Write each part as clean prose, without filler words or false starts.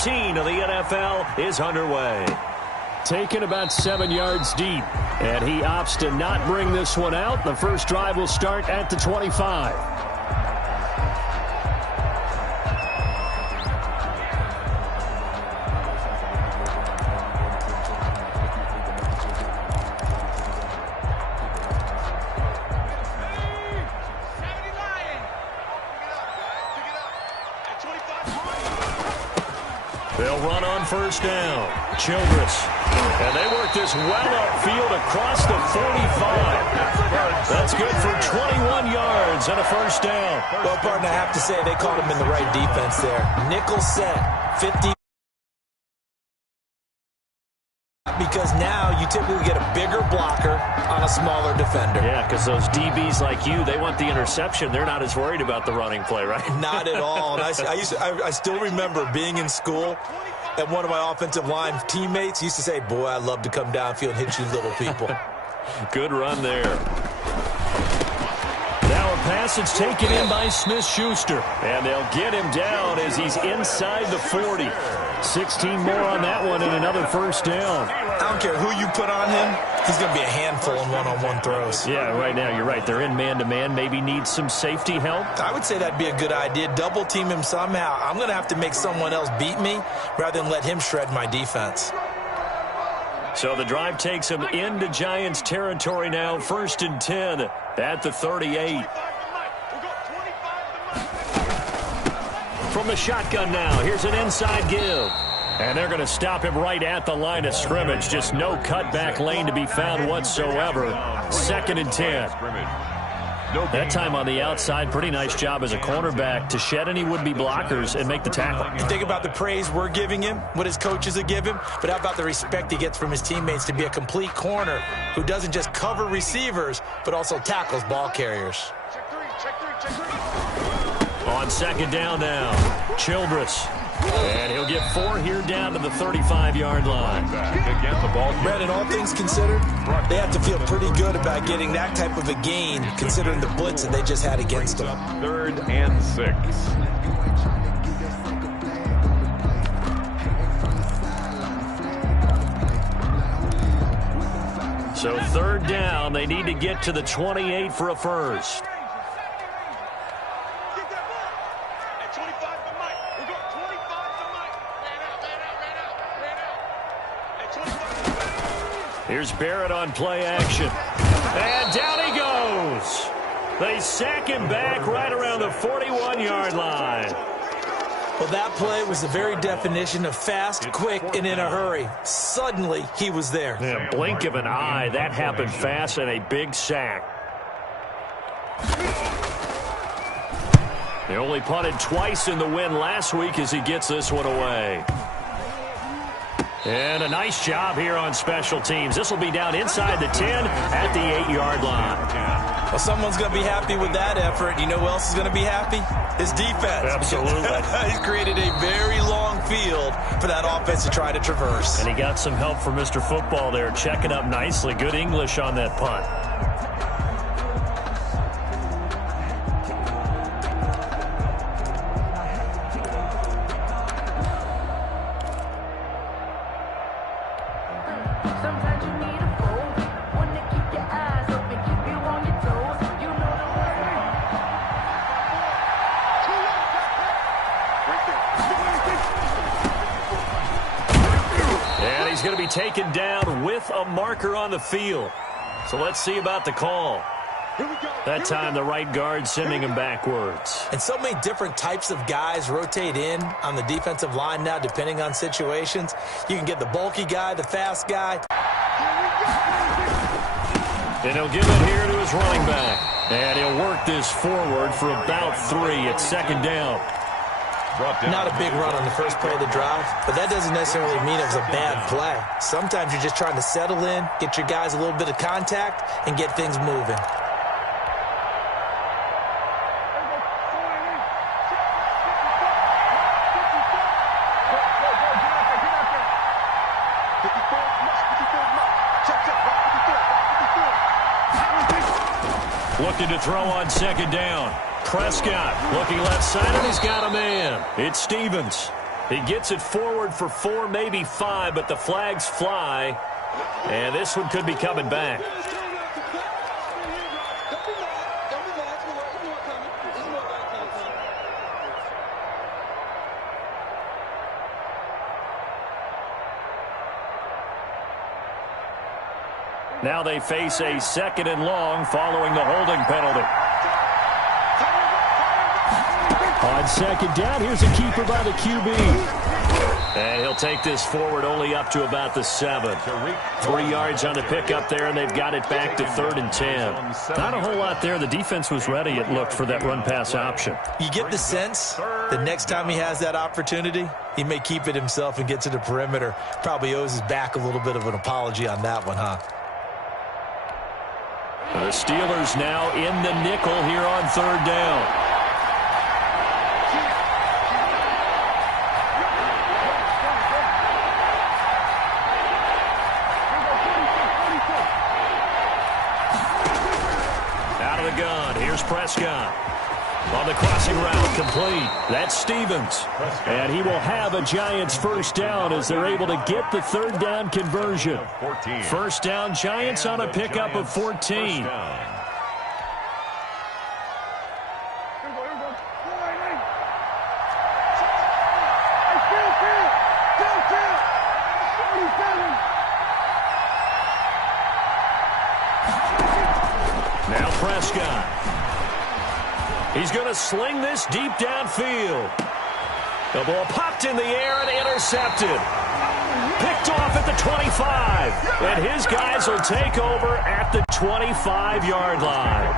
15 of the NFL is underway. Taken about 7 yards deep, and he opts to not bring this one out. The first drive will start at the 25. They'll run on first down. Childress. And they work this well upfield across the 45. That's good for 21 yards and a first down. Well, partner, I have to say they called him in the right defense there. Nickel set, 50. Because now you typically get a bigger blocker on a smaller defender. Yeah, because those DBs like you, they want the interception. They're not as worried about the running play, right? Not at all. And I still remember being in school, and one of my offensive line teammates used to say, boy, I'd love to come downfield and hit you little people. Good run there. Now a pass that's taken in by Smith-Schuster. And they'll get him down as he's inside the 40. 16 more on that one and another first down. I don't care who you put on him. He's going to be a handful in one-on-one throws. Yeah, right now you're right. They're in man-to-man. Maybe need some safety help. I would say that'd be a good idea. Double team him somehow. I'm going to have to make someone else beat me rather than let him shred my defense. So the drive takes him into Giants territory now. 1st and 10 at the 38. From the shotgun now, here's an inside give. And they're going to stop him right at the line of scrimmage. Just no cutback lane to be found whatsoever. 2nd and 10. That time on the outside, pretty nice job as a cornerback to shed any would-be blockers and make the tackle. You think about the praise we're giving him, what his coaches are giving, but how about the respect he gets from his teammates to be a complete corner who doesn't just cover receivers, but also tackles ball carriers. On 2nd down now, Childress. And he'll get 4 here down to the 35-yard line. Brandon, all things considered, they have to feel pretty good about getting that type of a gain, considering the blitz that they just had against them. 3rd and 6. So 3rd down, they need to get to the 28 for a first. Here's Barrett on play action. And down he goes. They sack him back right around the 41-yard line. Well, that play was the very definition of fast, quick, and in a hurry. Suddenly, he was there. Yeah, blink of an eye. That happened fast and a big sack. They only punted twice in the win last week as he gets this one away. And a nice job here on special teams. This will be down inside the 10 at the 8-yard line. Well, someone's going to be happy with that effort. You know who else is going to be happy? His defense. Absolutely. He's created a very long field for that offense to try to traverse. And he got some help from Mr. Football there, checking up nicely. Good English on that punt. He's going to be taken down with a marker on the field. So let's see about the call. That time the right guard sending him backwards. And so many different types of guys rotate in on the defensive line now depending on situations. You can get the bulky guy, the fast guy. And he'll give it here to his running back. And he'll work this forward for about 3 at 2nd down. Not a big run on the first play of the drive, but that doesn't necessarily mean it was a bad play. Sometimes you're just trying to settle in, get your guys a little bit of contact, and get things moving. Looking to throw on 2nd down. Prescott looking left side, and he's got a man. It's Stevens. He gets it forward for 4, maybe 5, but the flags fly. And this one could be coming back. Now they face a 2nd and long following the holding penalty. On 2nd down, here's a keeper by the QB. And he'll take this forward only up to about the 7. 3 yards on the pickup there, and they've got it back to 3rd and 10. Not a whole lot there. The defense was ready, it looked, for that run-pass option. You get the sense that next time he has that opportunity, he may keep it himself and get to the perimeter. Probably owes his back a little bit of an apology on that one, huh? The Steelers now in the nickel here on 3rd down. Out of the gun, here's Prescott. On the crossing route, complete. That's Stevens. And he will have a Giants first down as they're able to get the 3rd down conversion. First down, Giants on a pickup of 14. Now Prescott. He's going to sling this deep downfield. The ball popped in the air and intercepted. Picked off at the 25. And his guys will take over at the 25-yard line.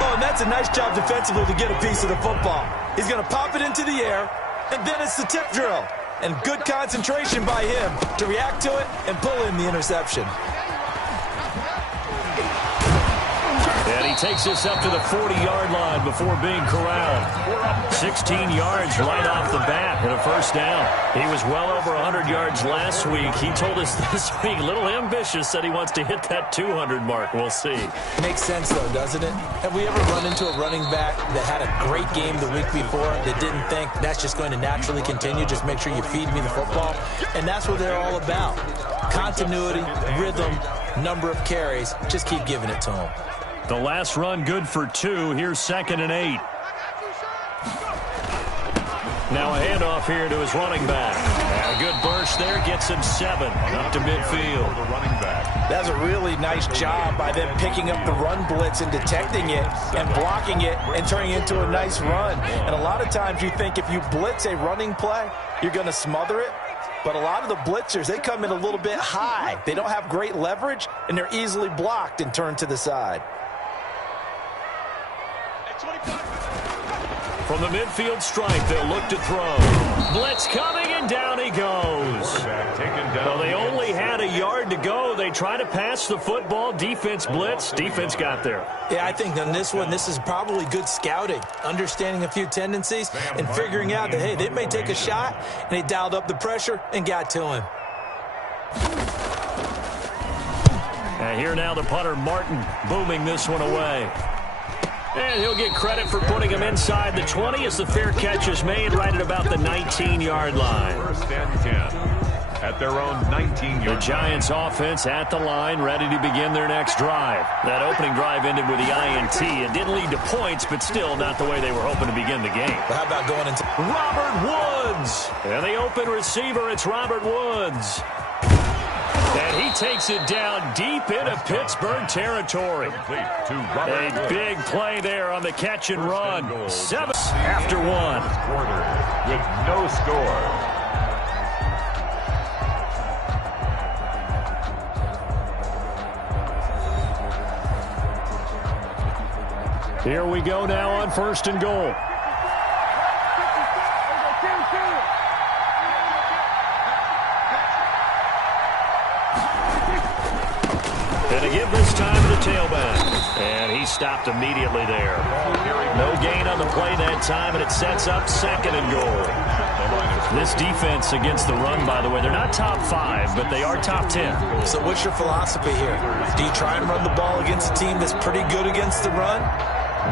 Oh, and that's a nice job defensively to get a piece of the football. He's going to pop it into the air, and then it's the tip drill. And good concentration by him to react to it and pull in the interception. And he takes this up to the 40-yard line before being corralled. 16 yards right off the bat and a first down. He was well over 100 yards last week. He told us this week, a little ambitious, said he wants to hit that 200 mark. We'll see. Makes sense, though, doesn't it? Have we ever run into a running back that had a great game the week before that didn't think that's just going to naturally continue? Just make sure you feed me the football. And that's what they're all about. Continuity, rhythm, number of carries. Just keep giving it to them. The last run good for 2. Here's 2nd and 8. Now a handoff here to his running back. And a good burst there gets him 7 up to midfield. That's a really nice job by them picking up the run blitz and detecting it and blocking it and turning it into a nice run. And a lot of times you think if you blitz a running play, you're going to smother it. But a lot of the blitzers, they come in a little bit high. They don't have great leverage, and they're easily blocked and turned to the side. From the midfield stripe, they'll look to throw. Blitz coming, and down he goes. Well, they only had a yard to go. They try to pass the football. Defense blitz. Defense got there. Yeah, I think on this one, this is probably good scouting, understanding a few tendencies, and figuring out that, hey, they may take a shot, and they dialed up the pressure and got to him. And here now the punter, Martin, booming this one away. And he'll get credit for putting him inside the 20 as the fair catch is made right at about the 19-yard line. First and 10 at their own 19-yard line. The Giants offense at the line, ready to begin their next drive. That opening drive ended with the INT. It didn't lead to points, but still not the way they were hoping to begin the game. But how about going into Robert Woods? And the open receiver, it's Robert Woods. And he takes it down deep into Pittsburgh territory. A big play there on the catch and run. 7 after 1. Quarter with no score. Here we go now on 1st and goal. And to give this time to the tailback. And he stopped immediately there. No gain on the play that time, and it sets up 2nd and goal. This defense against the run, by the way, they're not top 5, but they are top 10. So what's your philosophy here? Do you try and run the ball against a team that's pretty good against the run?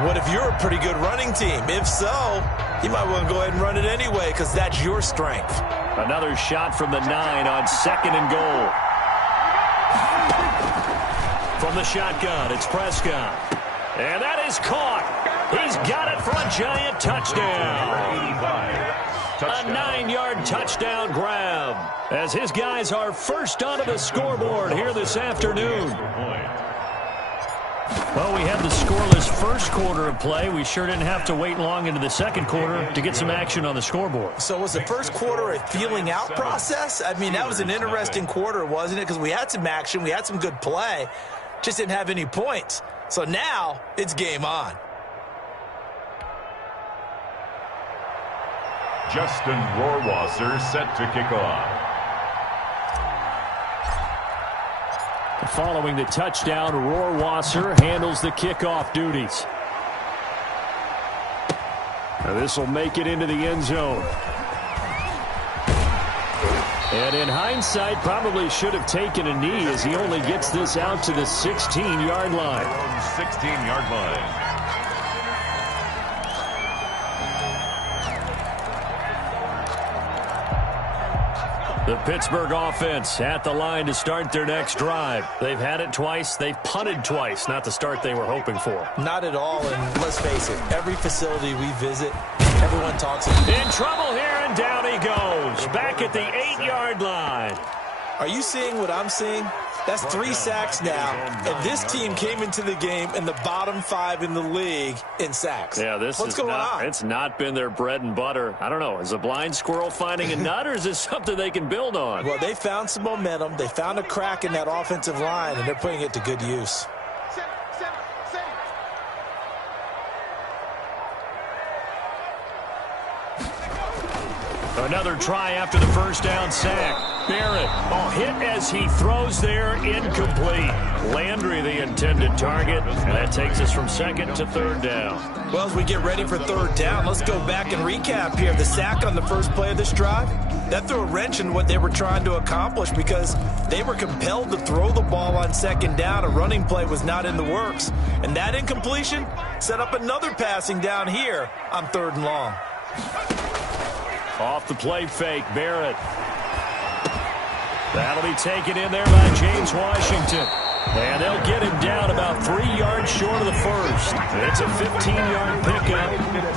What if you're a pretty good running team? If so, You might want to go ahead and run it anyway because that's your strength. Another shot from the 9 on 2nd and goal. From the shotgun, it's Prescott. And that is caught. He's got it for a Giant touchdown. A 9-yard touchdown grab as his guys are first onto the scoreboard here this afternoon. Well, we had the scoreless first quarter of play. We sure didn't have to wait long into the second quarter to get some action on the scoreboard. So was the first quarter a feeling out process? I mean, that was an interesting quarter, wasn't it? Because we had some action, we had some good play, just didn't have any points. So now it's game on. Justin Rohrwasser set to kick off. Following the touchdown, Rohrwasser handles the kickoff duties. Now this will make it into the end zone. And in hindsight, probably should have taken a knee as he only gets this out to the 16-yard line. 16-yard line. The Pittsburgh offense at the line to start their next drive. They've had it twice. They've punted twice. Not the start they were hoping for. Not at all, and let's face it, every facility we visit, everyone talks about it. In trouble here, and down he goes. Back at the 8-yard line. Are you seeing what I'm seeing? That's 3 sacks now, and this team came into the game in the bottom 5 in the league in sacks. Yeah, What's going on? It's not been their bread and butter. I don't know. Is a blind squirrel finding a nut, or is this something they can build on? Well, they found some momentum. They found a crack in that offensive line, and they're putting it to good use. Another try after the first down sack. Barrett, hit as he throws there, incomplete. Landry, the intended target, and that takes us from 2nd to 3rd down. Well, as we get ready for 3rd down, let's go back and recap here. The sack on the first play of this drive, that threw a wrench in what they were trying to accomplish because they were compelled to throw the ball on 2nd down. A running play was not in the works. And that incompletion set up another passing down here on 3rd and long. Off the play fake, Barrett. That'll be taken in there by James Washington. And they'll get him down about 3 yards short of the first. It's a 15-yard pickup,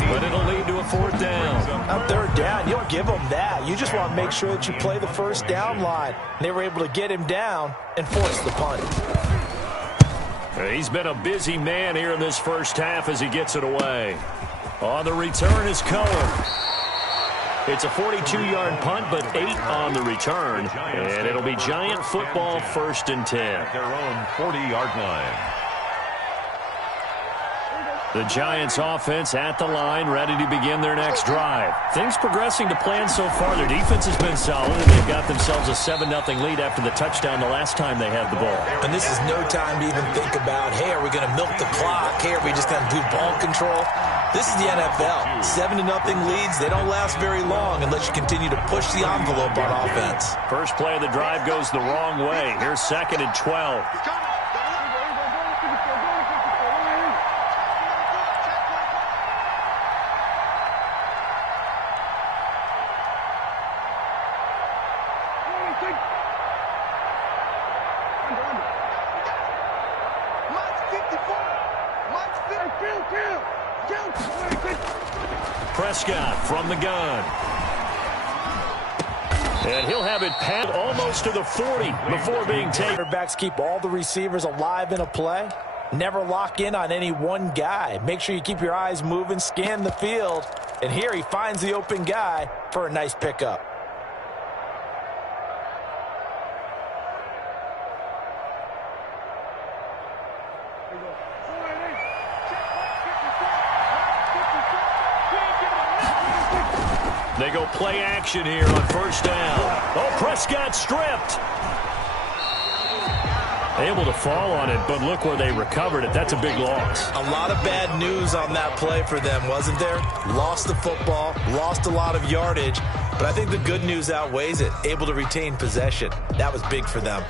but it'll lead to a 4th down. On 3rd down, you don't give them that. You just want to make sure that you play the first down line. They were able to get him down and force the punt. He's been a busy man here in this first half as he gets it away. On the return is Cohen. It's a 42-yard punt, but 8 on the return. And it'll be Giant football 1st and 10. At their own 40-yard line. The Giants offense at the line, ready to begin their next drive. Things progressing to plan so far. Their defense has been solid, and they've got themselves a 7-0 lead after the touchdown the last time they had the ball. And this is no time to even think about, hey, are we going to milk the clock? Hey, are we just going to do ball control? This is the NFL. 7-0 leads, they don't last very long unless you continue to push the envelope on offense. First play of the drive goes the wrong way. Here's 2nd and 12. Prescott from the gun. And he'll have it pat almost to the 40 before being taken. Quarterbacks keep all the receivers alive in a play. Never lock in on any one guy. Make sure you keep your eyes moving, scan the field. And here he finds the open guy for a nice pickup. They go play action here on 1st down. Oh, Prescott stripped. Able to fall on it, but look where they recovered it. That's a big loss. A lot of bad news on that play for them, wasn't there? Lost the football, lost a lot of yardage, but I think the good news outweighs it. Able to retain possession. That was big for them.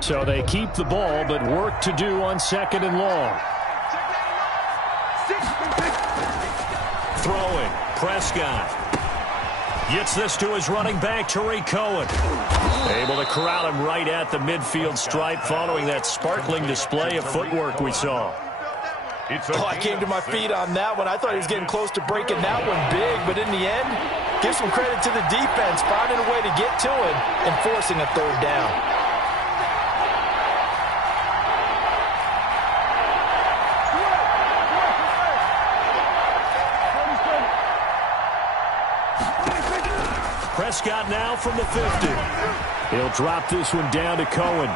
So they keep the ball, but work to do on 2nd and long. throwing. Prescott gets this to his running back, Tariq Cohen. Able to corral him right at the midfield stripe following that sparkling display of footwork we saw. I came to my feet on that one. I thought he was getting close to breaking that one big, but in the end, give some credit to the defense, finding a way to get to it and forcing a third down. Prescott now from the 50. He'll drop this one down to Cohen.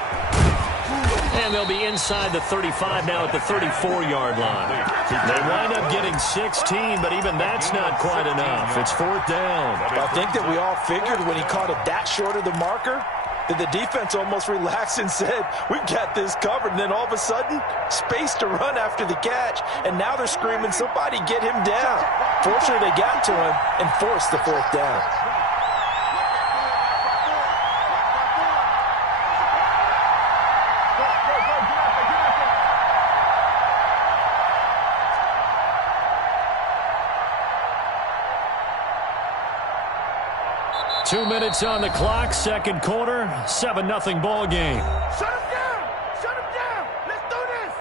And they'll be inside the 35 now at the 34-yard line. They wind up getting 16, but even that's not quite enough. It's fourth down. I think that we all figured when he caught it that short of the marker that the defense almost relaxed and said, we've got this covered. And then all of a sudden, space to run after the catch. And now they're screaming, somebody get him down. Fortunately, they got to him and forced the fourth down. Two minutes on the clock, second quarter, 7-0 ball game. Shut him down! Shut him down! Let's do this!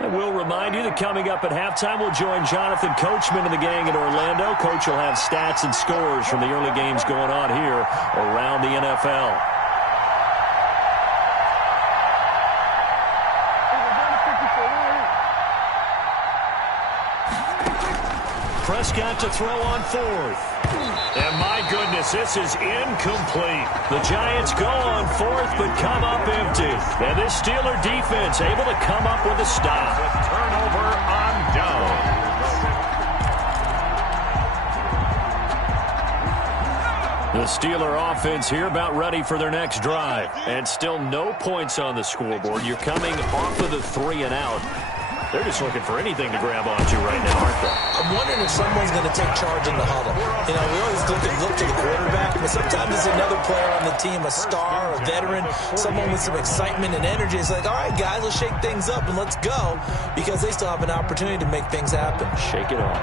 And we'll remind you that coming up at halftime, we'll join Jonathan Coachman and the gang in Orlando. Coach will have stats and scores from the early games going on here around the NFL. Prescott to throw on fourth. And my goodness, this is incomplete. The Giants go on fourth, but come up empty. And this Steeler defense able to come up with a stop. Turnover on down. The Steeler offense here about ready for their next drive. And still no points on the scoreboard. You're coming off of the 3 and out. They're just looking for anything to grab onto right now, aren't they? I'm wondering if someone's going to take charge in the huddle. You know, we always look to the quarterback, but sometimes it's another player on the team, a star, a veteran, someone with some excitement and energy. It's like, all right, guys, let's shake things up and let's go, because they still have an opportunity to make things happen. Shake it off.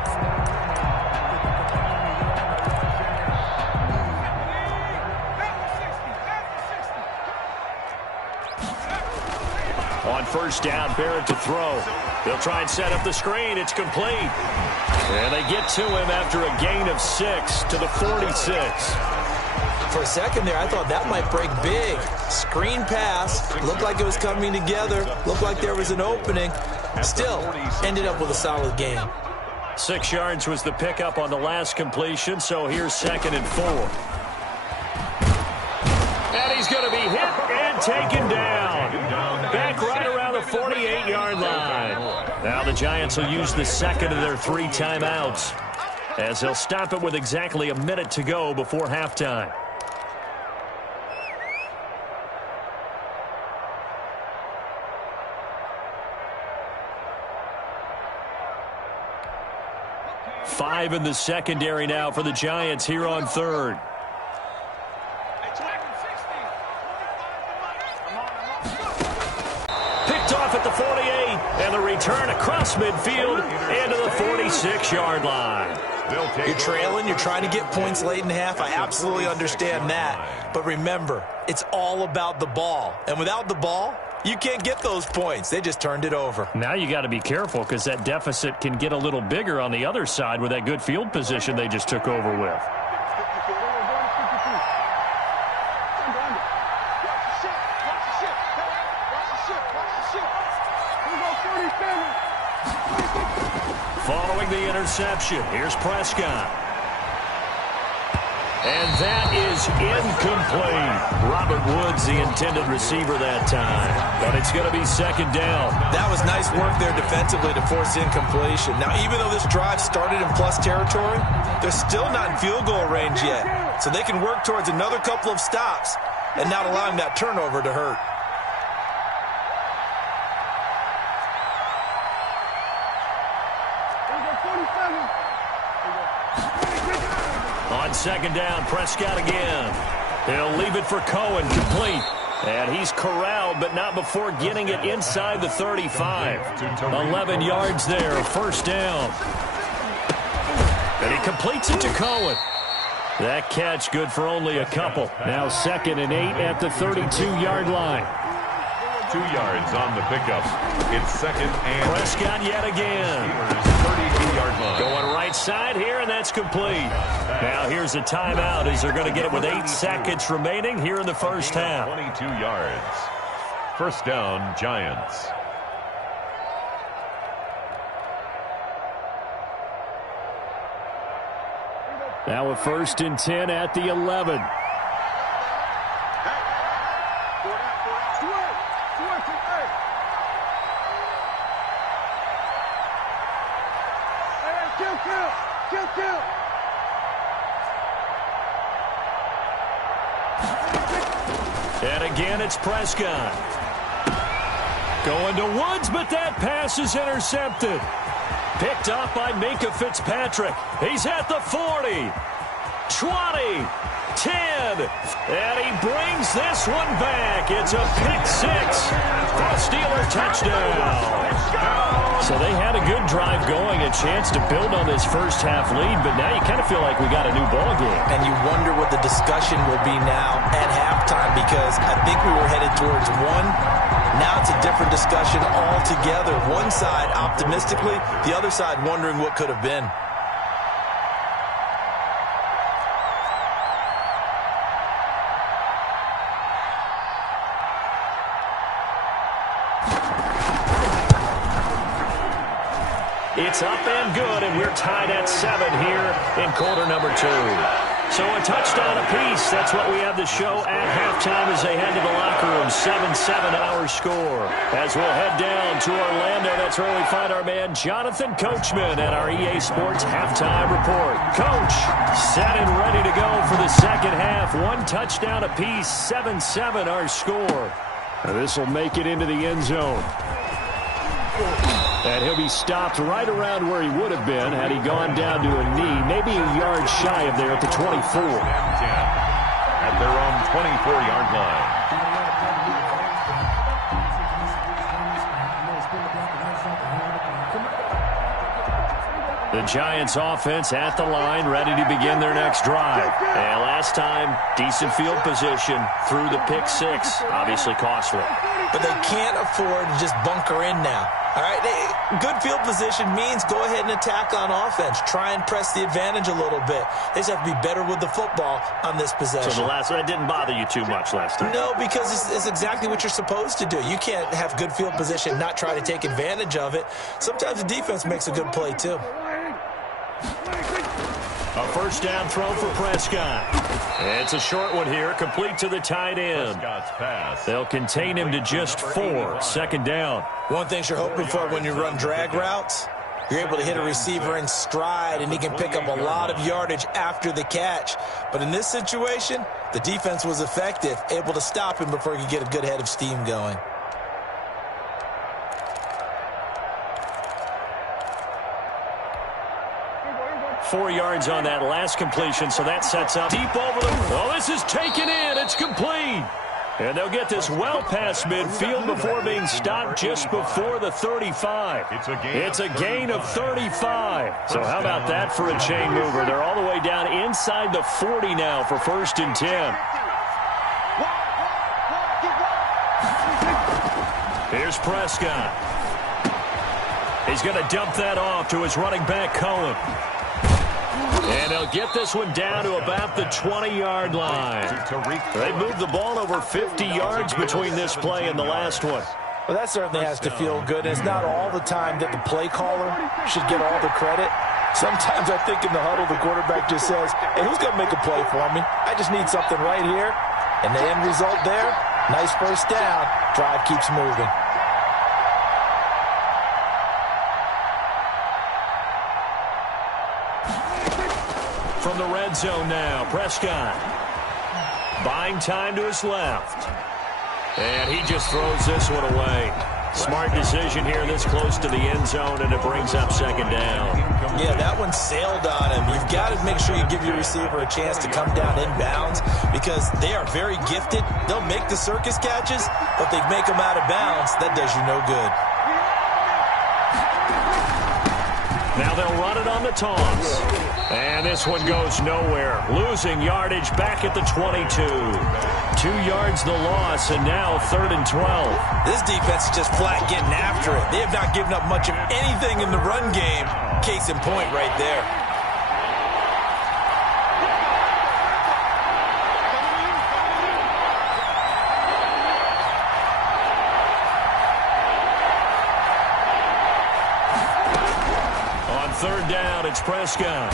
On first down, Barrett to throw. They'll try and set up the screen. It's complete. And they get to him after a gain of 6 to the 46. For a second there, I thought that might break big. Screen pass. Looked like it was coming together. Looked like there was an opening. Still, ended up with a solid gain. 6 yards was the pickup on the last completion, so here's 2nd and 4. And he's going to be hit and taken down. Back right around the 48-yard line. Now the Giants will use the second of their 3 timeouts, as they'll stop it with exactly a minute to go before halftime. Five in the secondary now for the Giants here on third. At the 48, and the return across midfield into the 46-yard line. You're trailing, you're trying to get points late in half. I absolutely understand that. But remember, it's all about the ball. And without the ball, you can't get those points. They just turned it over. Now you got to be careful, because that deficit can get a little bigger on the other side with that good field position they just took over with. Following the interception, here's Prescott. And that is incomplete. Robert Woods, the intended receiver that time. But it's going to be 2nd down. That was nice work there defensively to force incompletion. Now, even though this drive started in plus territory, they're still not in field goal range yet. So they can work towards another couple of stops and not allowing that turnover to hurt. On second down, Prescott again. He'll leave it for Cohen, complete. And he's corralled, but not before getting it inside the 35. 11 yards there, first down. And he completes it to Cohen. That catch good for only a couple. Now 2nd and 8 at the 32-yard line. 2 yards on the pickup. It's 2nd and Prescott yet again. 32-yard line. Going right side here, and that's complete. Now here's a timeout as they're going to get it with 8 seconds remaining here in the first half. 22 yards. First down, Giants. Now a 1st and 10 at the 11. And again, it's Prescott. Going to Woods, but that pass is intercepted. Picked off by Minkah Fitzpatrick. He's at the 40, 20, 10, and he brings this one back. It's a pick 6 for a Steeler touchdown. So they had a good drive going, a chance to build on this first half lead, but now you kind of feel like we got a new ball game. And you wonder what the discussion will be now at halftime, because I think we were headed towards one. Now it's a different discussion altogether. One side optimistically, the other side wondering what could have been. It's up and good, and we're tied at 7 here in quarter number 2. So a touchdown apiece. That's what we have to show at halftime as they head to the locker room. 7-7 our score. As we'll head down to Orlando, that's where we find our man Jonathan Coachman at our EA Sports halftime report. Coach, set and ready to go for the second half. 1 touchdown apiece, 7-7 our score. This will make it into the end zone. And he'll be stopped right around where he would have been had he gone down to a knee, maybe a yard shy of there at the 24. At their own 24-yard line. The Giants offense at the line, ready to begin their next drive. And last time, decent field position through the pick 6, obviously costly. But they can't afford to just bunker in now. All right, good field position means go ahead and attack on offense. Try and press the advantage a little bit. They just have to be better with the football on this possession. So the last one, that didn't bother you too much last time? No, because it's exactly what you're supposed to do. You can't have good field position, not try to take advantage of it. Sometimes the defense makes a good play, too. A first down throw for Prescott. It's a short one here, complete to the tight end. Prescott's pass. They'll contain him to just 4, second down. One thing you're hoping for when you run drag routes, you're able to hit a receiver in stride, and he can pick up a lot of yardage after the catch. But in this situation, the defense was effective, able to stop him before he could get a good head of steam going. Four yards on that last completion, so that sets up deep over the... Oh, this is taken in. It's complete. And they'll get this well past midfield before being stopped just before the 35. It's a gain of 35. So how about that for a chain mover? They're all the way down inside the 40 now for 1st and 10. Here's Prescott. He's going to dump that off to his running back, Cohen. And they'll get this one down to about the 20-yard line. They moved the ball over 50 yards between this play and the last one. Well, that certainly has to feel good. It's not all the time that the play caller should get all the credit. Sometimes I think in the huddle, the quarterback just says, hey, who's going to make a play for me? I just need something right here. And the end result there, nice first down. Drive keeps moving. From the red zone now, Prescott buying time to his left. And he just throws this one away. Smart decision here this close to the end zone, and it brings up second down. Yeah, that one sailed on him. You've got to make sure you give your receiver a chance to come down inbounds because they are very gifted. They'll make the circus catches, but they make them out of bounds. That does you no good. Now they'll run it on the taunts. And this one goes nowhere. Losing yardage back at the 22. 2 yards the loss, and now 3rd and 12. This defense is just flat getting after it. They have not given up much of anything in the run game. Case in point right there. On 3rd down, it's Prescott.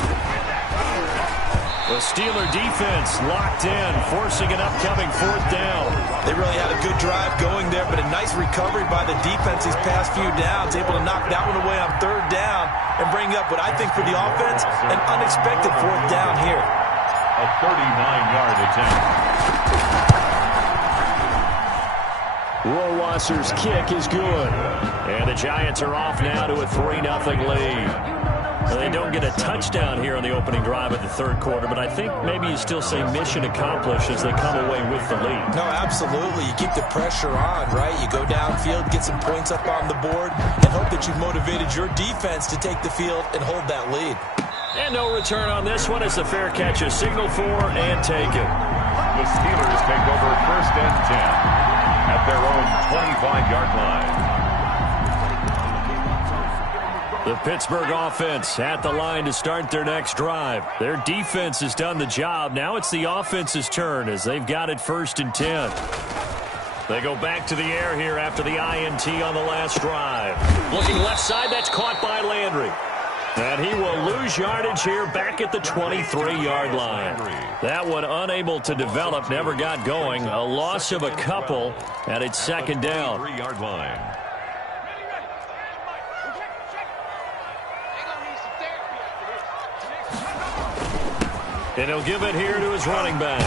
The Steeler defense locked in, forcing an upcoming 4th down. They really had a good drive going there, but a nice recovery by the defense these past few downs, able to knock that one away on 3rd down and bring up what I think for the offense, an unexpected 4th down here. A 39-yard attempt. Rohrwasser's kick is good. And the Giants are off now to a 3-0 lead. Well, they don't get a touchdown here on the opening drive of the 3rd quarter, but I think maybe you still say mission accomplished as they come away with the lead. No, absolutely. You keep the pressure on, right? You go downfield, get some points up on the board, and hope that you've motivated your defense to take the field and hold that lead. And no return on this one as the fair catch is signaled for and taken. The Steelers take over 1st and 10 at their own 25-yard line. The Pittsburgh offense at the line to start their next drive. Their defense has done the job. Now it's the offense's turn as they've got it 1st and 10. They go back to the air here after the INT on the last drive. Looking left side, that's caught by Landry. And he will lose yardage here back at the 23-yard line. That one unable to develop, never got going. A loss of a couple, and it's 2nd down. 3-yard line. And he'll give it here to his running back.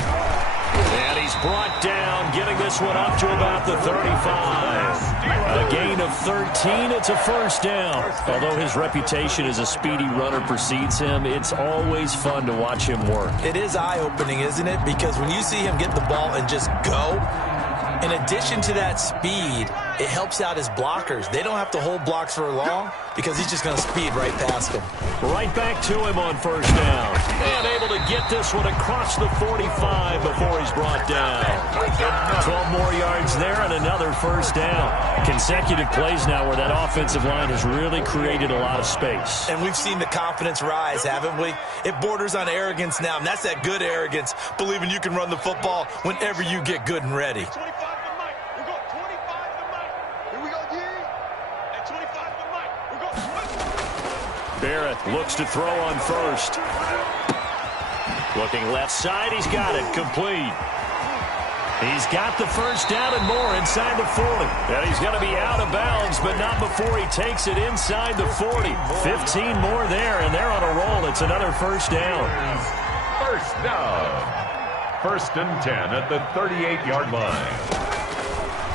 And he's brought down, getting this one up to about the 35. A gain of 13. It's a 1st down. Although his reputation as a speedy runner precedes him, it's always fun to watch him work. It is eye-opening, isn't it? Because when you see him get the ball and just go, in addition to that speed, it helps out his blockers. They don't have to hold blocks for long because he's just going to speed right past them. Right back to him on 1st down. And able to get this one across the 45 before he's brought down. 12 more yards there and another 1st down. Consecutive plays now where that offensive line has really created a lot of space. And we've seen the confidence rise, haven't we? It borders on arrogance now, and that's that good arrogance, believing you can run the football whenever you get good and ready. Barrett looks to throw on 1st. Looking left side, he's got it, complete. He's got the 1st down and more inside the 40. And he's going to be out of bounds, but not before he takes it inside the 40. 15 more there, and they're on a roll. It's another 1st down. 1st down. 1st and 10 at the 38-yard line.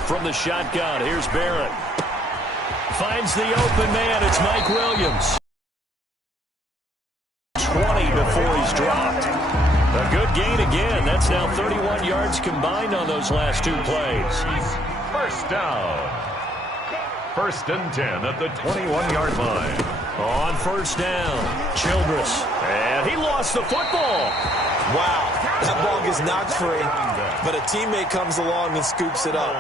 From the shotgun, here's Barrett. Finds the open man. It's Mike Williams. 20 before he's dropped. A good gain again. That's now 31 yards combined on those last 2 plays. 1st down. 1st and 10 at the 21-yard line. On 1st down, Childress. And he lost the football. Wow, that ball gets knocked free, but a teammate comes along and scoops it up.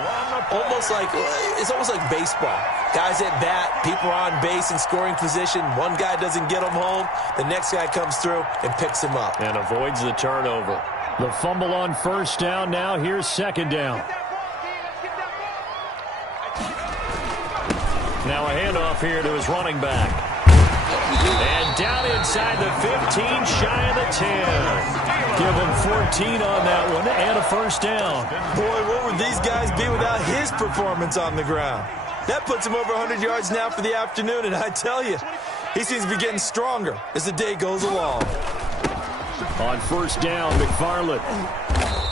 It's almost like baseball. Guys at bat, people are on base in scoring position. One guy doesn't get him home. The next guy comes through and picks him up. And avoids the turnover. The fumble on 1st down. Now here's 2nd down. Now a handoff here to his running back. And down inside the 15, shy of the 10. Give him 14 on that one and a 1st down. Boy, what would these guys be without his performance on the ground? That puts him over 100 yards now for the afternoon, and I tell you, he seems to be getting stronger as the day goes along. On 1st down, McFarland.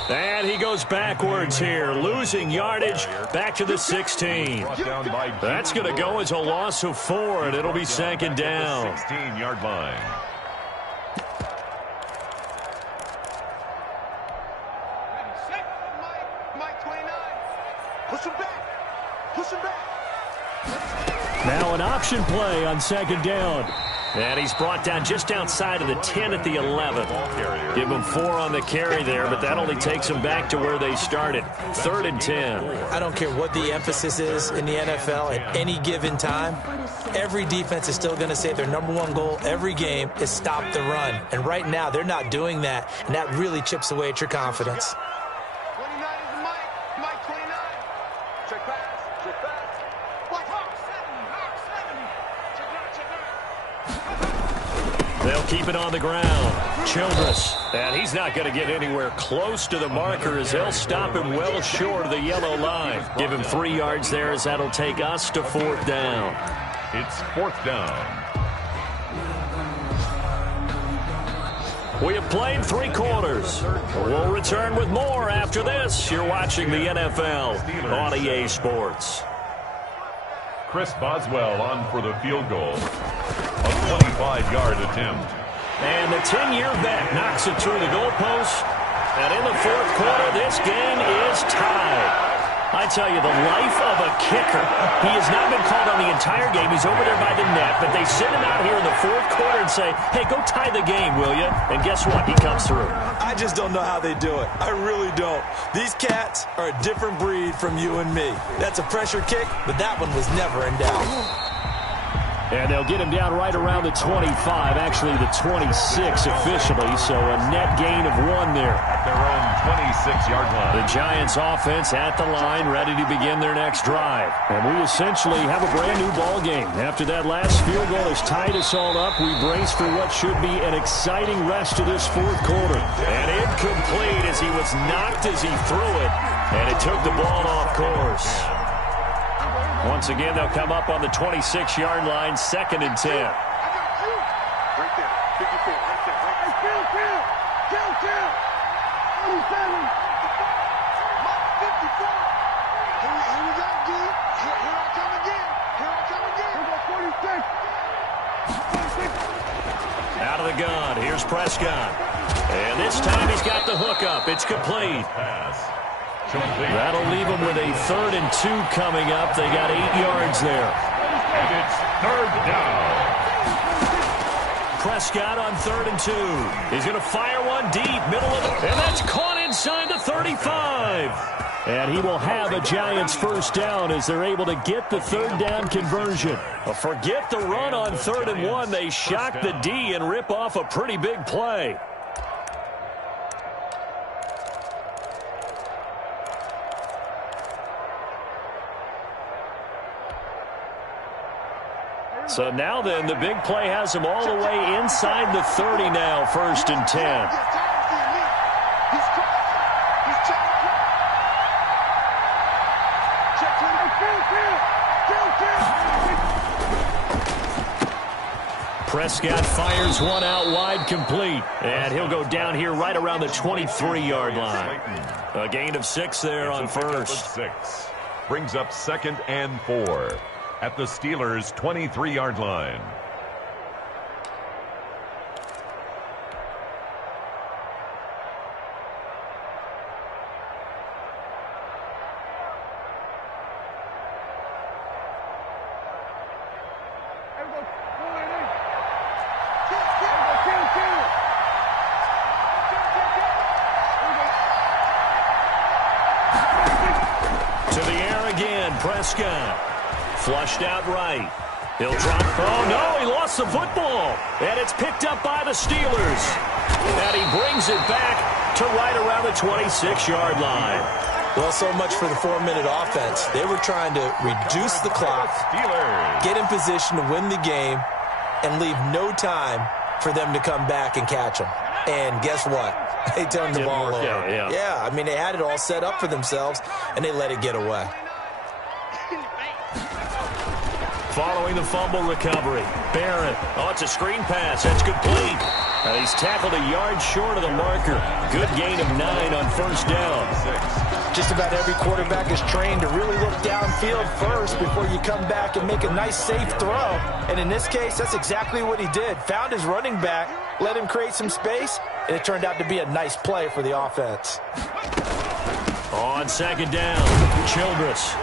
And he goes backwards here, losing yardage back to the 16. That's going to go as a loss of 4, and it'll be second down. 16-yard line. Mike 29. Push him back. Push him back. Now an option play on second down. And he's brought down just outside of the 10 at the 11. Give him 4 on the carry there, but that only takes them back to where they started. 3rd and 10. I don't care what the emphasis is in the NFL at any given time. Every defense is still going to say their #1 goal every game is stop the run. And right now, they're not doing that, and that really chips away at your confidence. 29 is Mike. Mike 29. Check pass. Check pass. What? Hawk 7. Hawk 7. Check out. Check out. They'll keep it on the ground. Childress. And he's not going to get anywhere close to the marker as they'll stop him well short of the yellow line. Give him 3 yards there as that'll take us to 4th down. It's 4th down. We have played 3 quarters. We'll return with more after this. You're watching the NFL on EA Sports. Chris Boswell on for the field goal. A 25-yard attempt. And the 10-year vet knocks it through the goalpost. And in the 4th quarter, this game is tied. I tell you, the life of a kicker. He has not been called on the entire game. He's over there by the net, but they send him out here in the 4th quarter and say, hey, go tie the game, will you? And guess what? He comes through. I just don't know how they do it. I really don't. These cats are a different breed from you and me. That's a pressure kick, but that one was never in doubt. And they'll get him down right around the 25, actually the 26 officially, so a net gain of 1 there. At their own 26-yard line. The Giants offense at the line, ready to begin their next drive. And we essentially have a brand-new ball game. After that last field goal has tied us all up, we brace for what should be an exciting rest of this 4th quarter. And incomplete as he was knocked as he threw it, and it took the ball off course. Once again, they'll come up on the 26-yard line, 2nd and 10. I got you. Right there. 54. Right there. Right there. Kill. 47. Mike 54. Here we go, D. Here I come again. Here I come again. Here go 46. Out of the gun. Here's Prescott. And this time he's got the hook up. It's complete. Pass. That'll leave them with a 3rd and 2 coming up. They got 8 yards there. And it's 3rd down. Prescott on 3rd and 2. He's going to fire one deep, middle of the... And that's caught inside the 35. And he will have a Giants 1st down as they're able to get the 3rd down conversion. Forget the run on 3rd and 1. They shock the D and rip off a pretty big play. So now then, the big play has them all the way inside the 30 now, 1st and 10. Prescott fires one out wide, complete. And he'll go down here right around the 23-yard line. A gain of 6 there on 1st. 6. Brings up 2nd and 4. At the Steelers' 23-yard line. To the air again, Prescott. Flushed out right. He'll drop. Oh, no, he lost the football. And it's picked up by the Steelers. And he brings it back to right around the 26-yard line. Well, so much for the 4-minute offense. They were trying to reduce the clock, get in position to win the game, and leave no time for them to come back and catch them. And guess what? They turned the ball over. Yeah, I mean, they had it all set up for themselves, and they let it get away. following the fumble recovery. Barrett. Oh, it's a screen pass. That's complete. And he's tackled a yard short of the marker. Good gain of 9 on first down. Just about every quarterback is trained to really look downfield first before you come back and make a nice, safe throw. And in this case, that's exactly what he did. Found his running back, let him create some space, and it turned out to be a nice play for the offense. On second down, Childress.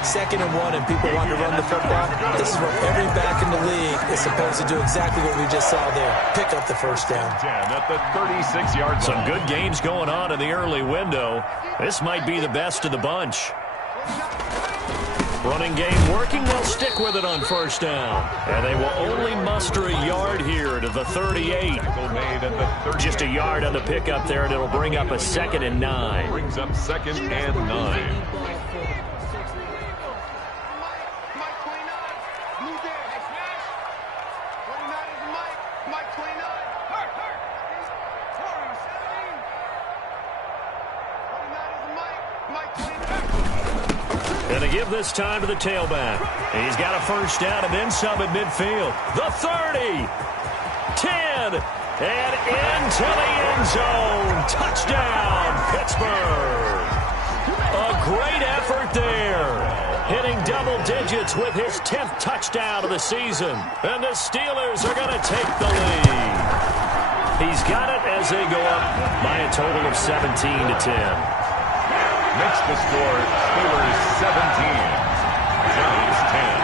2nd and 1, and people want to run the football. This is where every back in the league is supposed to do exactly what we just saw there. Pick up the first down. 10 at the 36-yard line. Some good games going on in the early window. This might be the best of the bunch. Running game working. They'll stick with it on first down. And they will only muster a yard here to the 38. Just a yard on the pickup there, and it'll bring up a 2nd and 9. Brings up 2nd and 9. And they give this time to the tailback. He's got a first down and then some at midfield. The 30, 10, and into the end zone. Touchdown, Pittsburgh. A great effort there. Hitting double digits with his 10th touchdown of the season. And the Steelers are going to take the lead. He's got it as they go up by a total of 17-10. Makes the score Steelers 17, Giants 10.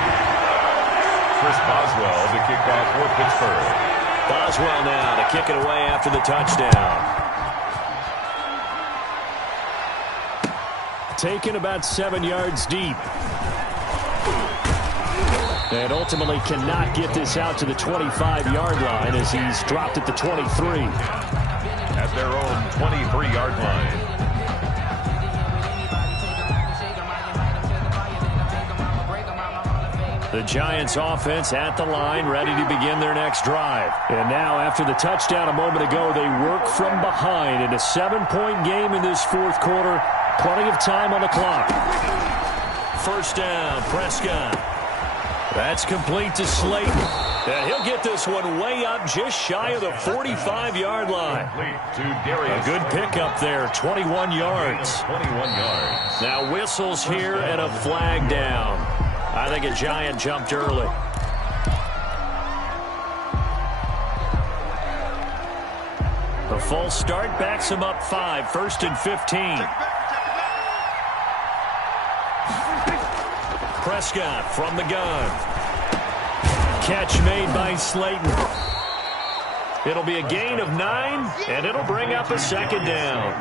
Chris Boswell to kick off for Pittsburgh. Boswell now to kick it away after the touchdown. Taken about 7 yards deep. And ultimately cannot get this out to the 25-yard line as he's dropped at the 23. At their own 23-yard line. The Giants offense at the line, ready to begin their next drive. And now, after the touchdown a moment ago, they work from behind in a 7-point game in this fourth quarter. Plenty of time on the clock. First down, Prescott. That's complete to Slayton. And he'll get this one way up just shy of the 45-yard line. A good pickup there, 21 yards. 21 yards. Now whistles here and a flag down. I think a Giant jumped early. The false start backs him up 5, 1st and 15. Prescott from the gun. Catch made by Slayton. It'll be a gain of 9, and it'll bring up a 2nd down.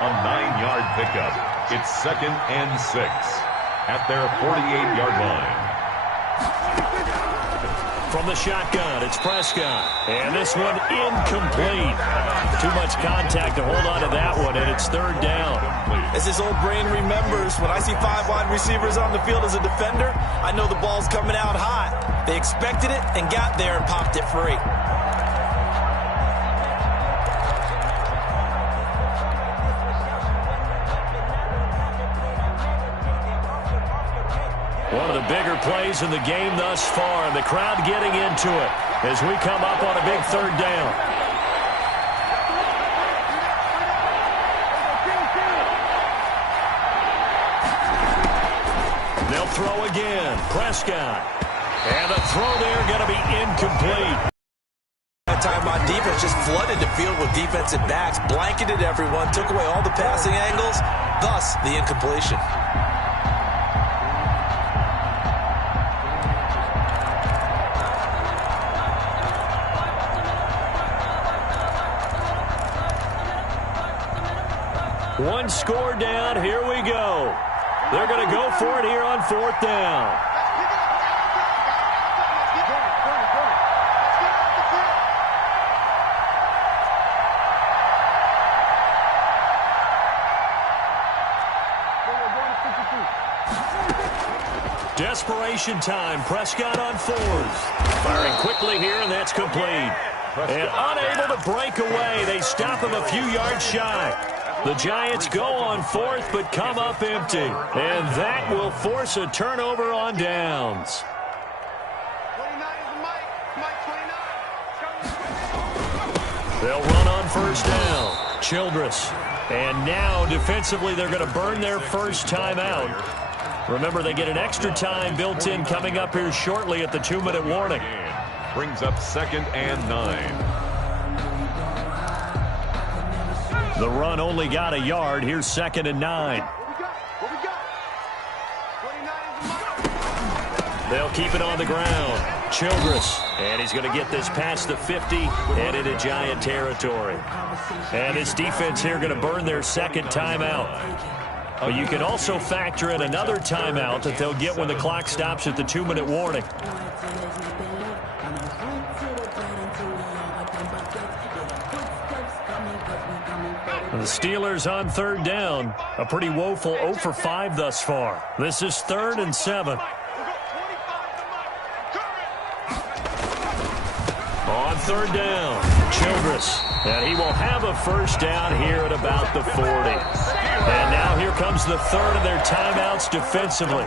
A 9-yard pickup. It's 2nd and 6. At their 48-yard line. From the shotgun, it's Prescott. And this one incomplete. Too much contact to hold on to that one, and it's 3rd down. As his old brain remembers, when I see 5 wide receivers on the field as a defender, I know the ball's coming out hot. They expected it and got there and popped it free. One of the bigger plays in the game thus far, and the crowd getting into it as we come up on a big 3rd down. They'll throw again. Prescott. And the throw there going to be incomplete. That time on defense just flooded the field with defensive backs, blanketed everyone, took away all the passing angles, thus the incompletion. One score down. Here we go. They're going to go for it here on 4th down. Desperation time. Prescott on 4th. Firing quickly here, and that's complete. And unable to break away. They stop him a few yards shy. The Giants go on fourth, but come up empty. And that will force a turnover on downs. 29 is the Mike 29. They'll run on first down. Childress. And now, defensively, they're going to burn their first timeout. Remember, they get an extra time built in coming up here shortly at the 2-minute warning. Brings up 2nd and 9. The run only got a yard. Here's 2nd and 9. What we got? 29 is the Mike. They'll keep it on the ground. Childress. And he's going to get this past the 50 and into Giant territory. And this defense here going to burn their second timeout. But you can also factor in another timeout that they'll get when the clock stops at the 2-minute warning. The Steelers on third down. A pretty woeful 0 for 5 thus far. This is 3rd and 7. On third down, Childress. And he will have a first down here at about the 40. And now here comes the third of their timeouts defensively.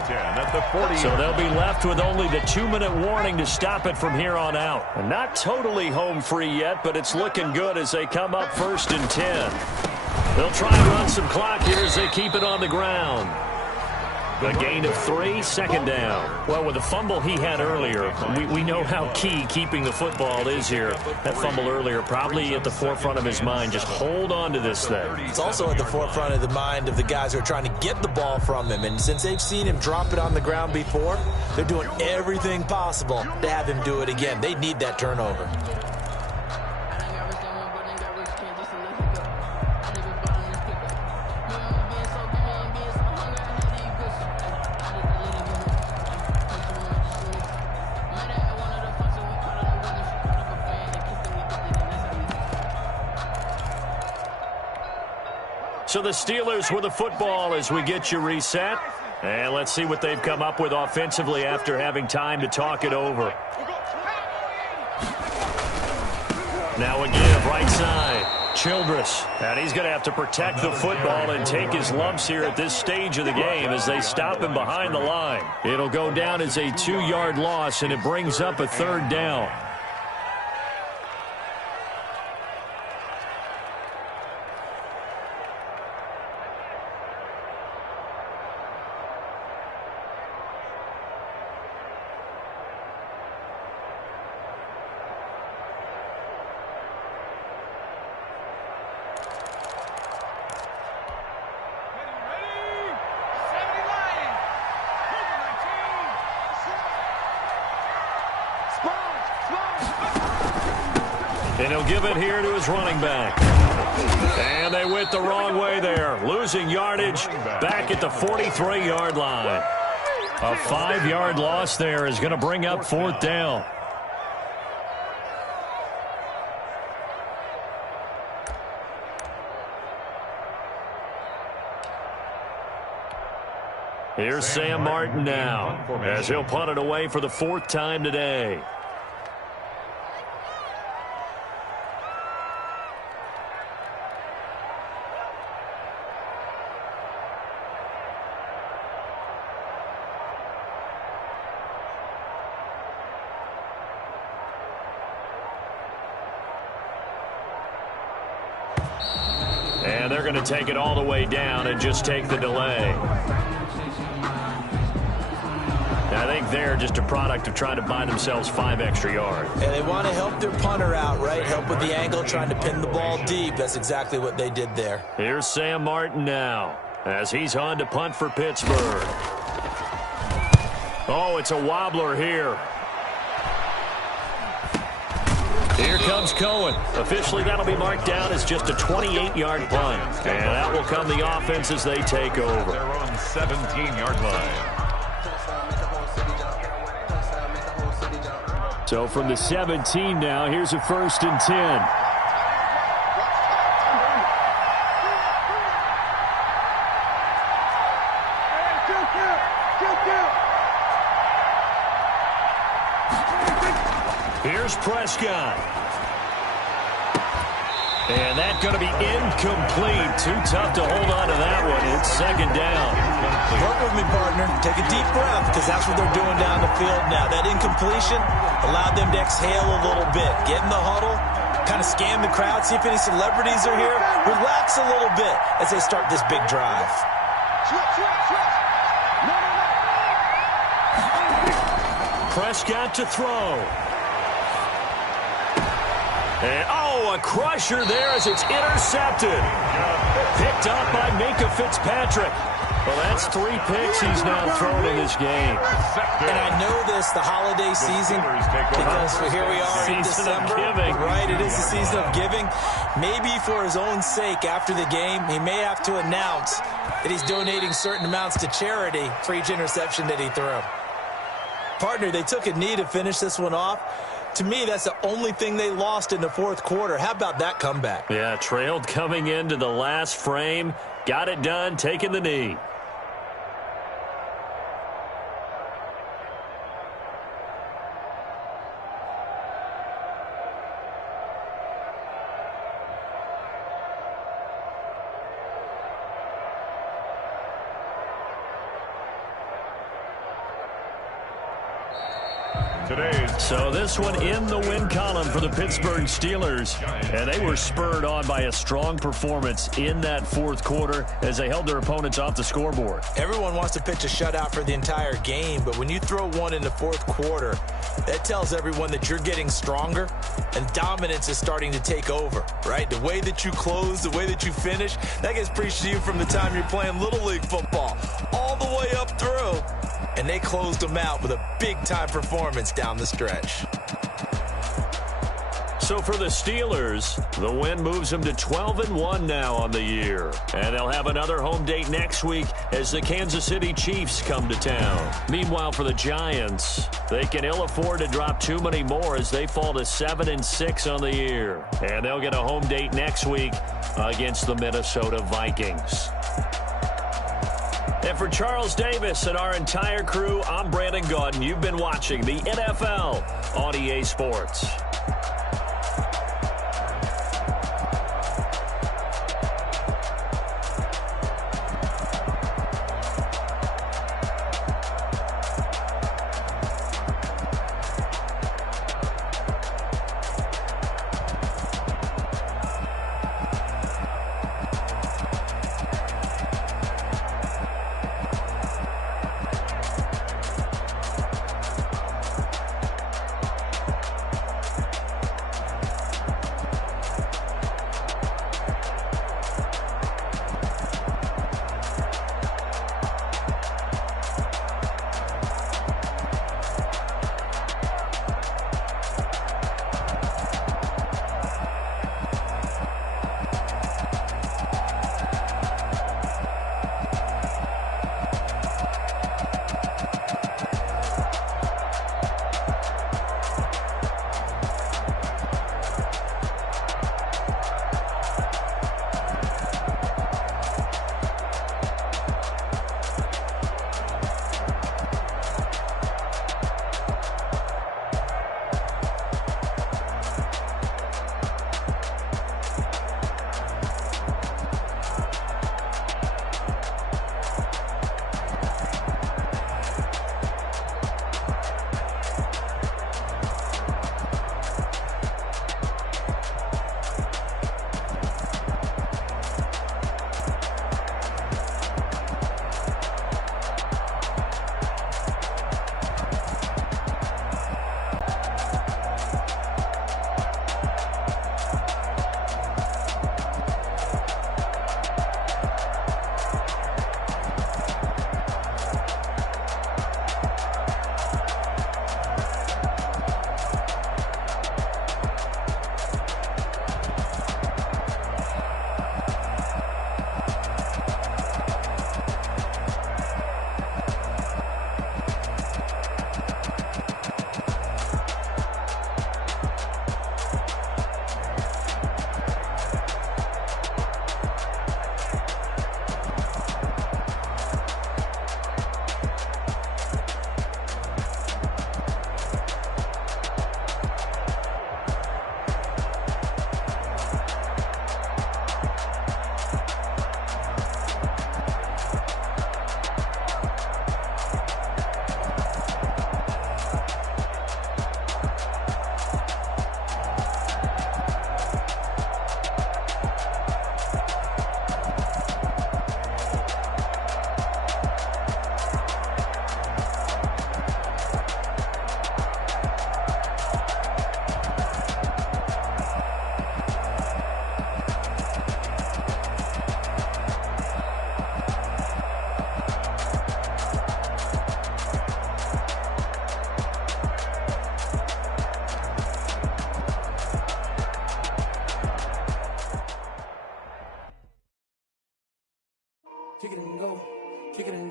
So they'll be left with only the 2-minute warning to stop it from here on out. And not totally home free yet, but it's looking good as they come up 1st and 10. They'll try and run some clock here as they keep it on the ground. A gain of 3, 2nd down. Well, with the fumble he had earlier, we know how key keeping the football is here. That fumble earlier probably at the forefront of his mind. Just hold on to this thing. It's also at the forefront of the mind of the guys who are trying to get the ball from him. And since they've seen him drop it on the ground before, they're doing everything possible to have him do it again. They need that turnover. So the Steelers with the football as we get you reset. And let's see what they've come up with offensively after having time to talk it over. Now a give, right side. Childress. And he's going to have to protect the football and take his lumps here at this stage of the game as they stop him behind the line. It'll go down as a 2-yard loss, and it brings up a 3rd down. And he'll give it here to his running back. And they went the wrong way there. Losing yardage back at the 43-yard line. A 5-yard loss there is going to bring up 4th down. Here's Sam Martin now as he'll punt it away for the 4th time today. And they're going to take it all the way down and just take the delay. I think they're just a product of trying to buy themselves 5 extra yards. And they want to help their punter out, right? Help with the angle, trying to pin the ball deep. That's exactly what they did there. Here's Sam Martin now as he's on to punt for Pittsburgh. Oh, it's a wobbler here. Here comes Cohen. Officially, that'll be marked down as just a 28-yard punt. And that will come the offense as they take over. Their own 17-yard line. So from the 17 now, here's a 1st and 10. Here's Prescott. And that's going to be incomplete. Too tough to hold on to that one. It's second down. Work with me, partner. Take a deep breath, because that's what they're doing down the field now. That incompletion allowed them to exhale a little bit. Get in the huddle, kind of scan the crowd, see if any celebrities are here. Relax a little bit as they start this big drive. Prescott to throw. And, a crusher there as it's intercepted. Picked up by Minkah Fitzpatrick. Well, that's 3 picks he's now thrown in this game. And I know this, the holiday season, because here we are in December. Right, it is the season of giving. Maybe for his own sake, after the game, he may have to announce that he's donating certain amounts to charity for each interception that he threw. Partner, they took a knee to finish this one off. To me, that's the only thing they lost in the fourth quarter. How about that comeback? Yeah, trailed coming into the last frame. Got it done, taking the knee. So this one in the win column for the Pittsburgh Steelers. And they were spurred on by a strong performance in that fourth quarter as they held their opponents off the scoreboard. Everyone wants to pitch a shutout for the entire game, but when you throw one in the fourth quarter, that tells everyone that you're getting stronger and dominance is starting to take over, right? The way that you close, the way that you finish, that gets preached to you from the time you're playing Little League football all the way up through. And they closed them out with a big-time performance down the stretch. So for the Steelers, the win moves them to 12-1 now on the year. And they'll have another home date next week as the Kansas City Chiefs come to town. Meanwhile, for the Giants, they can ill afford to drop too many more as they fall to 7-6 on the year. And they'll get a home date next week against the Minnesota Vikings. And for Charles Davis and our entire crew, I'm Brandon Gaudin. You've been watching the NFL on EA Sports.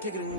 kicking it